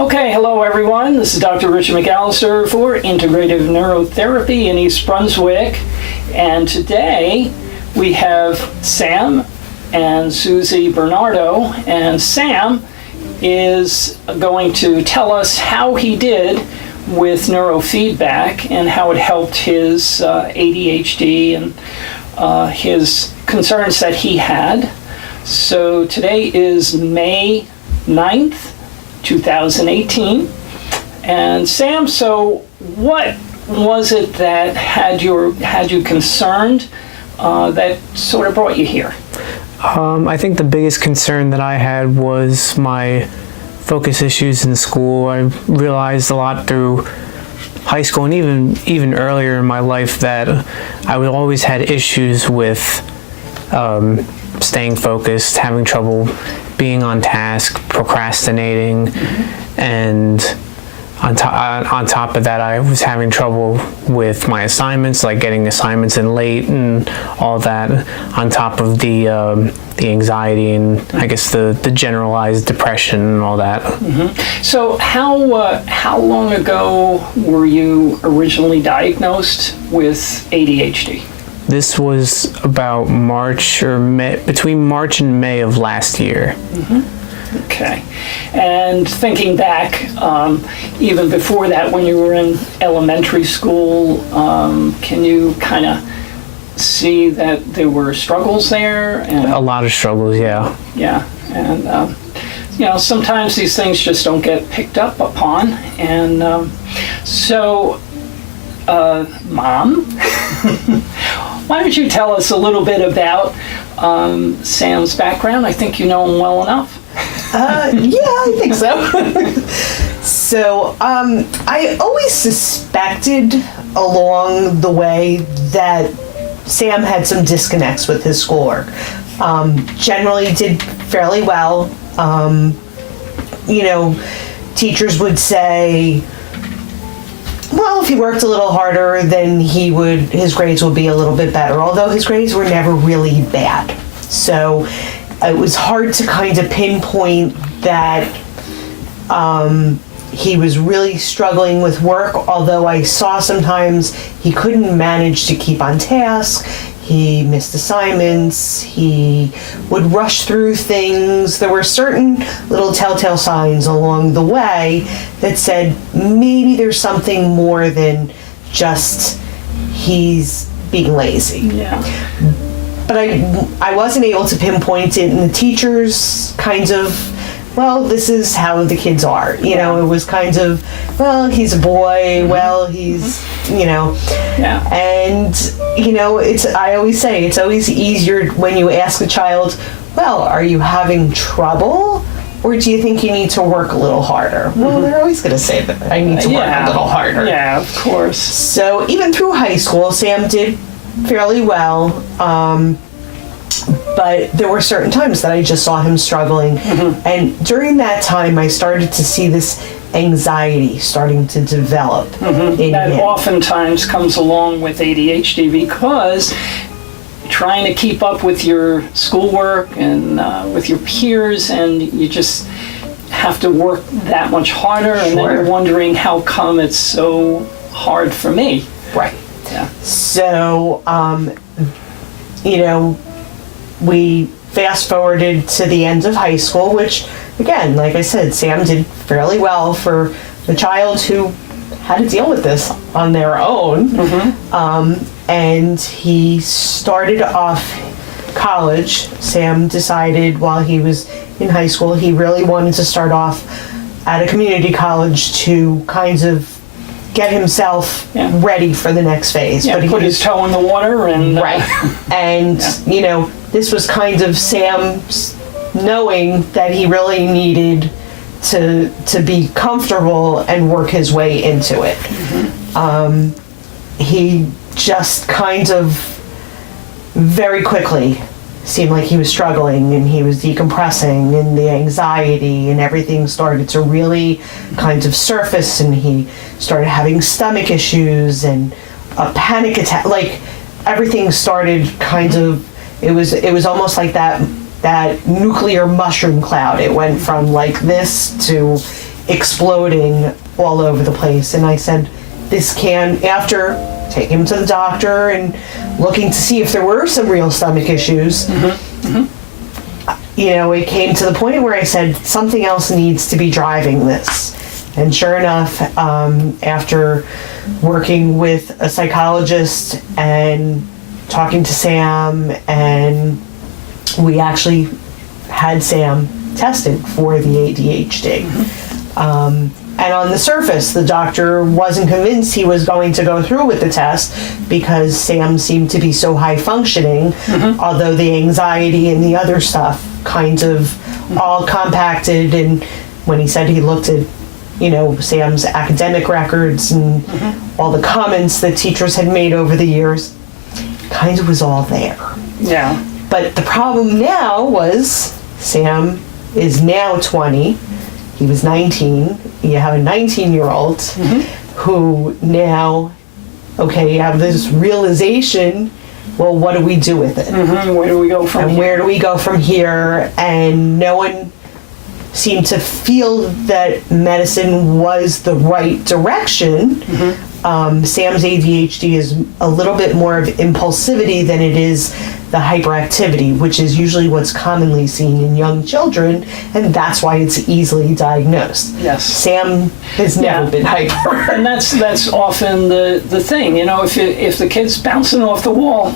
Okay, hello everyone. This is Dr. Richard McAllister for Integrative Neurotherapy in East Brunswick. And today we have Sam and Susie Bernardo. And Sam is going to tell us how he did with neurofeedback and how it helped his ADHD and his concerns that he had. So today is May 9th. 2018. And Sam, so what was it that had you concerned that sort of brought you here? I think the biggest concern that I had was my focus issues in school. I realized a lot through high school and even earlier in my life that I always had issues with staying focused, having trouble being on task, procrastinating, and on top of that, I was having trouble with my assignments, like getting assignments in late and all that, on top of the anxiety and I guess the generalized depression and all that. Mm-hmm. So how long ago were you originally diagnosed with ADHD? This was about March or May, between March and May of last year. Mm-hmm. Okay. And thinking back, even before that, when you were in elementary school, can you kind of see that there were struggles there? And, a lot of struggles, yeah. Yeah. And, sometimes these things just don't get picked up upon. And Mom, why don't you tell us a little bit about Sam's background? I think you know him well enough. Yeah, I think so. So, I always suspected along the way that Sam had some disconnects with his schoolwork. Generally did fairly well. Teachers would say, well, if he worked a little harder, then his grades would be a little bit better, although his grades were never really bad. So it was hard to kind of pinpoint that he was really struggling with work, although I saw sometimes he couldn't manage to keep on task. He missed assignments, he would rush through things. There were certain little telltale signs along the way that said maybe there's something more than just he's being lazy. Yeah. But I wasn't able to pinpoint it, and the teachers kind of, well, this is how the kids are. It was kind of, well, he's a boy, well, he's, Yeah. And, I always say, it's always easier when you ask a child, well, are you having trouble? Or do you think you need to work a little harder? Well, they're always going to say that I need to work a little harder. Yeah, of course. So even through high school, Sam did fairly well. But there were certain times that I just saw him struggling. Mm-hmm. And during that time, I started to see this anxiety starting to develop in that him. Oftentimes comes along with ADHD because trying to keep up with your schoolwork and with your peers, and you just have to work that much harder, and then you're wondering how come it's so hard for me. Right. Yeah. So, we fast forwarded to the end of high school, which, again, like I said, Sam did fairly well for the child who had to deal with this on their own. Mm-hmm. And he started off college. Sam decided while he was in high school, he really wanted to start off at a community college to kind of get himself ready for the next phase. Yeah, but put his toe in the water and... Right. And, this was kind of Sam's knowing that he really needed to be comfortable and work his way into it. Mm-hmm. He just kind of very quickly seemed like he was struggling, and he was decompressing, and the anxiety and everything started to really kind of surface, and he started having stomach issues and a panic attack. Like, everything started kind of, it was almost like that nuclear mushroom cloud. It went from like this to exploding all over the place. And I said, after taking him to the doctor and looking to see if there were some real stomach issues, it came to the point where I said, something else needs to be driving this. And sure enough, after working with a psychologist and talking to Sam, and we actually had Sam tested for the ADHD. And on the surface, the doctor wasn't convinced he was going to go through with the test because Sam seemed to be so high functioning, although the anxiety and the other stuff kind of all compacted. And when he said he looked at, Sam's academic records and all the comments that teachers had made over the years, kind of was all there. Yeah. But the problem now was Sam is now 20. He was 19. You have a 19-year-old who now, you have this realization, well, what do we do with it? Where do we go from here? Where do we go from here? And no one seemed to feel that medicine was the right direction. Sam's ADHD is a little bit more of impulsivity than it is the hyperactivity, which is usually what's commonly seen in young children, and that's why it's easily diagnosed. Yes. Sam has never been hyper. And that's often the thing, if the kid's bouncing off the wall,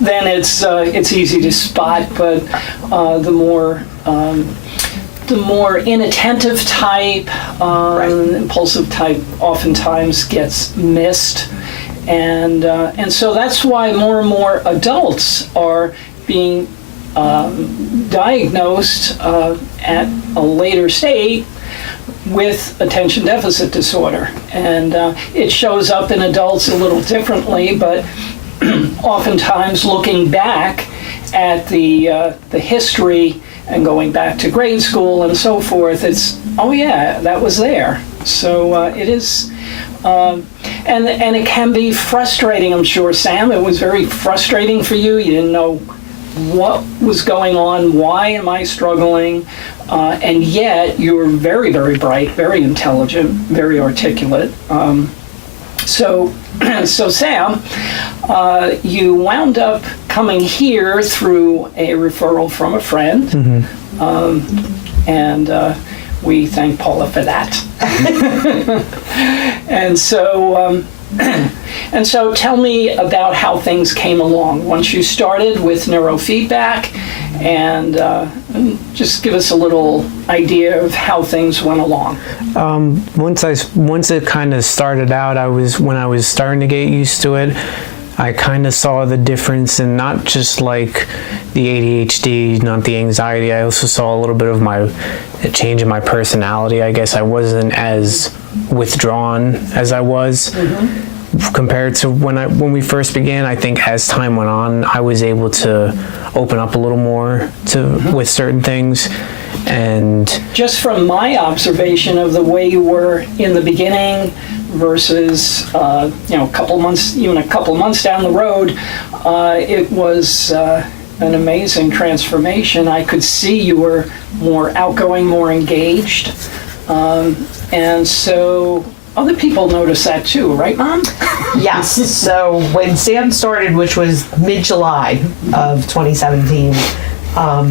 then it's easy to spot, but the more inattentive type, impulsive type oftentimes gets missed. And so that's why more and more adults are being diagnosed at a later stage with attention deficit disorder. And it shows up in adults a little differently, but oftentimes looking back at the history and going back to grade school and so forth, it's, that was there. So it is, and it can be frustrating, I'm sure, Sam. It was very frustrating for you. You didn't know what was going on, why am I struggling, and yet you were very, very bright, very intelligent, very articulate. So Sam, you wound up coming here through a referral from a friend, and we thank Paula for that. And so tell me about how things came along once you started with neurofeedback, and just give us a little idea of how things went along. Once it kind of started out, when I was starting to get used to it, I kind of saw the difference in not just like the ADHD, not the anxiety. I also saw a little bit of a change in my personality. I guess I wasn't as withdrawn as I was compared to when we first began. I think as time went on, I was able to open up a little more with certain things. And just from my observation of the way you were in the beginning versus a couple months down the road, it was an amazing transformation. I could see you were more outgoing, more engaged, and so other people noticed that too, right, Mom? Yes. So when Sam started, which was mid-July of 2017,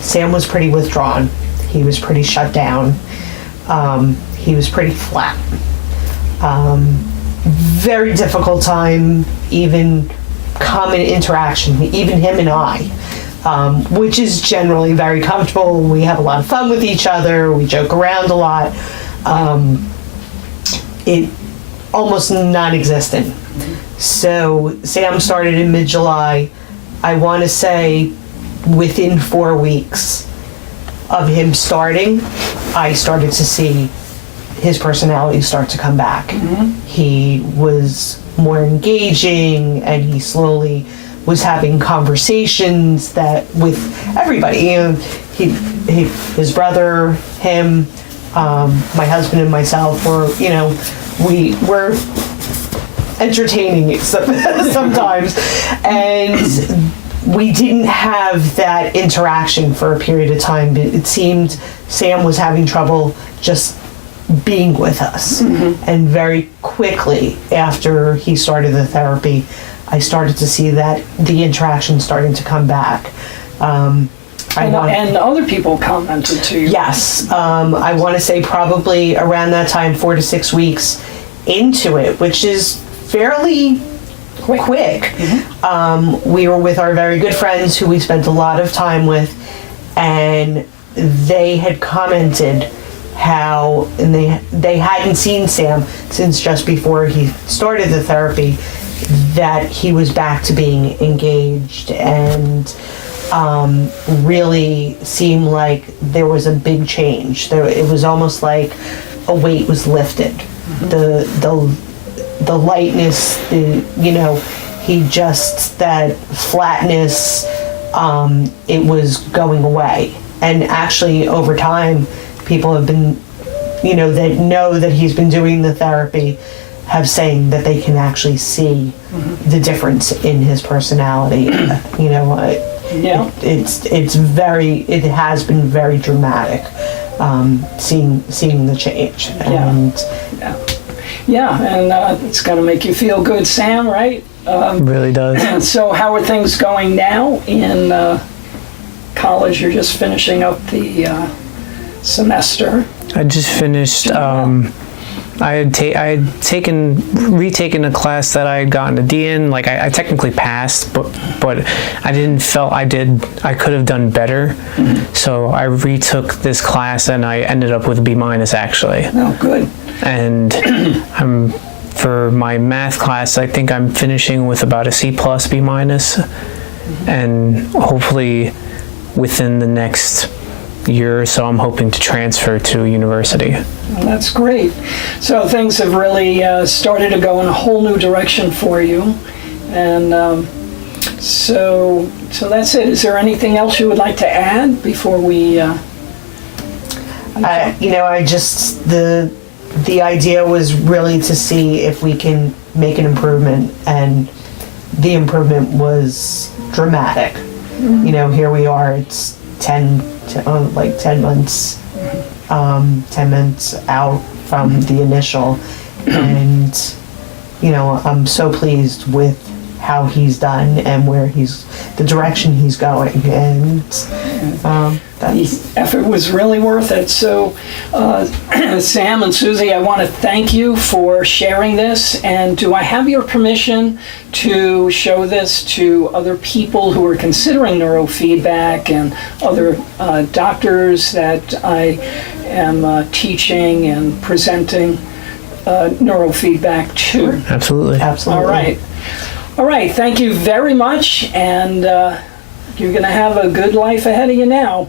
Sam was pretty withdrawn. He was pretty shut down. He was pretty flat. Very difficult time, even common interaction, even him and I, which is generally very comfortable. We have a lot of fun with each other. We joke around a lot. It almost non-existent. So Sam started in mid-July. I want to say within 4 weeks of him starting, I started to see his personality start to come back. He was more engaging, and he slowly was having conversations that with everybody. His brother, him, my husband, and myself were, we were entertaining it sometimes, and we didn't have that interaction for a period of time. It seemed Sam was having trouble just being with us. And very quickly after he started the therapy, I started to see that the interaction starting to come back. And other people commented to you. Yes, I want to say probably around that time, 4 to 6 weeks into it, which is fairly quick. We were with our very good friends who we spent a lot of time with, and they had commented how, and they hadn't seen Sam since just before he started the therapy, that he was back to being engaged and really seemed like there was a big change. It was almost like a weight was lifted. The lightness, he just, that flatness, it was going away. And actually over time, people have been, that know that he's been doing the therapy, have saying that they can actually see the difference in his personality. Yeah. It has been very dramatic, seeing the change. And it's going to make you feel good, Sam, right? It really does. So how are things going now in college? You're just finishing up the semester. I just finished. I had retaken a class that I had gotten a D in. Like I technically passed, but I didn't felt I could have done better. So I retook this class and I ended up with a B- actually. Oh, good. And for my math class, I think I'm finishing with about a C+, B-, and hopefully within the next year or so, I'm hoping to transfer to university. Well, that's great. So things have really started to go in a whole new direction for you. And so that's it. Is there anything else you would like to add before we... The idea was really to see if we can make an improvement, and the improvement was dramatic. Here we are, it's 10 months, 10 months out from the initial, and I'm so pleased with how he's done and the direction he's going, and the effort was really worth it. So Sam and Susie, I want to thank you for sharing this. And do I have your permission to show this to other people who are considering neurofeedback and other doctors that I am teaching and presenting neurofeedback to? Absolutely. All right, thank you very much, and you're going to have a good life ahead of you now.